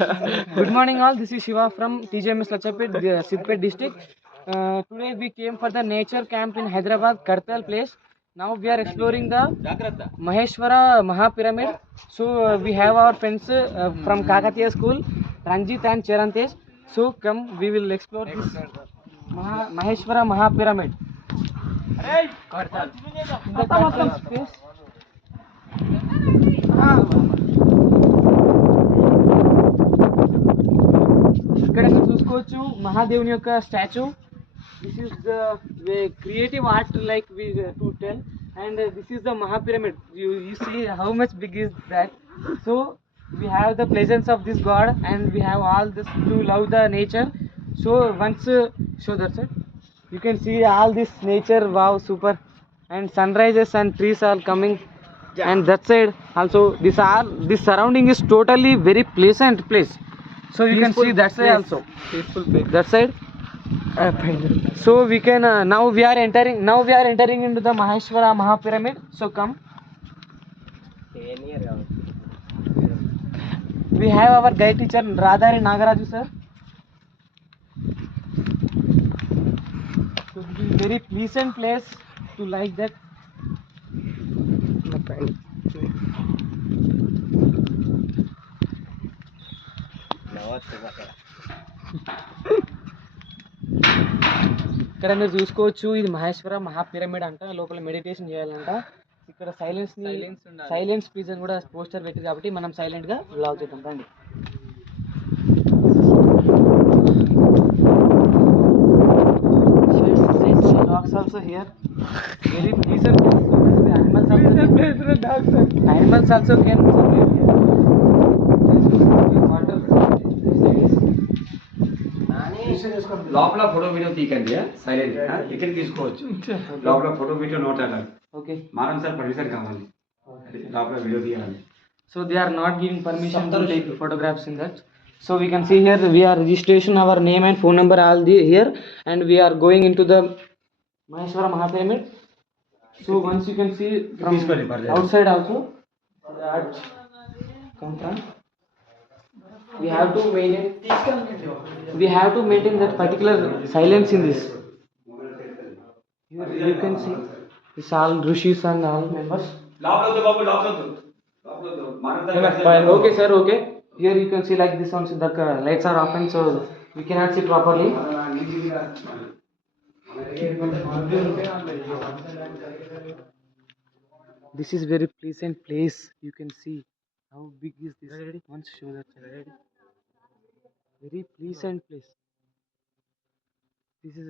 Good morning, all. This is Shiva from TJMS Lachapet, Sidpet district. Today we came for the nature camp in Hyderabad, Kartal place. Now we are exploring the Maheshwara Mahapyramid. So we have our friends from Kakatiya school, Ranjit and Cherantesh. So come, we will explore this Maheshwara Mahapyramid. Kartal. In the Kartal space. ఇక్కడ మీరు చూసుకోవచ్చు మహాదేవుని యొక్క statue. This is the creative art like we to tell. And this is the మహాపిరమిడ్. You see how much big is that. So we have the presence of this god and we have all this to love the nature. So once show that sir, you can see all this nature. Wow, super. And sunrises and trees are coming. And that side also this surrounding is totally very pleasant place. So you can see that side also peaceful place, that side. So we can now we are entering into the Maheshwara Mahapyramid. So come, we have our guide teacher Radhari Nagaraju sir. So this is very pleasant place to like that. ఇక్కడ మీరు చూసుకోవచ్చు, ఇది మహేశ్వర మహాపిరమిడ్ అంట. లోపల meditation చేయాలంట. ఇక్కడ silence please అని కూడా పోస్టర్ పెట్టింది కాబట్టి మనం సైలెంట్ గా బ్లాగ్ చేద్దాం రండి. Dogs also here. Very pleasant place. Animals also can here. Water. లోపల ఫోటో వీడియో తీకండి సైలెంట్ ఇక్కడ తీసుకోవచ్చు. లోపల ఫోటో వీడియో నోట్ అన్నారు. Okay. మారం సార్ పర్మిషన్ కావాలి లోపల వీడియో తీయాలి. So they are not giving permission to take photographs in that. So we can see here we are registration our name and phone number all the here, and we are going into the Maheshwara Mahapyramid. So once you can see from outside also come from, we have to maintain that particular silence in this. Here you can see this all rishis and all members. Okay sir, okay. Here you can see like this one, the lights are open so we cannot see properly. This is very pleasant place. You can see how big is this. Once show that sir. Very pleasant place. This is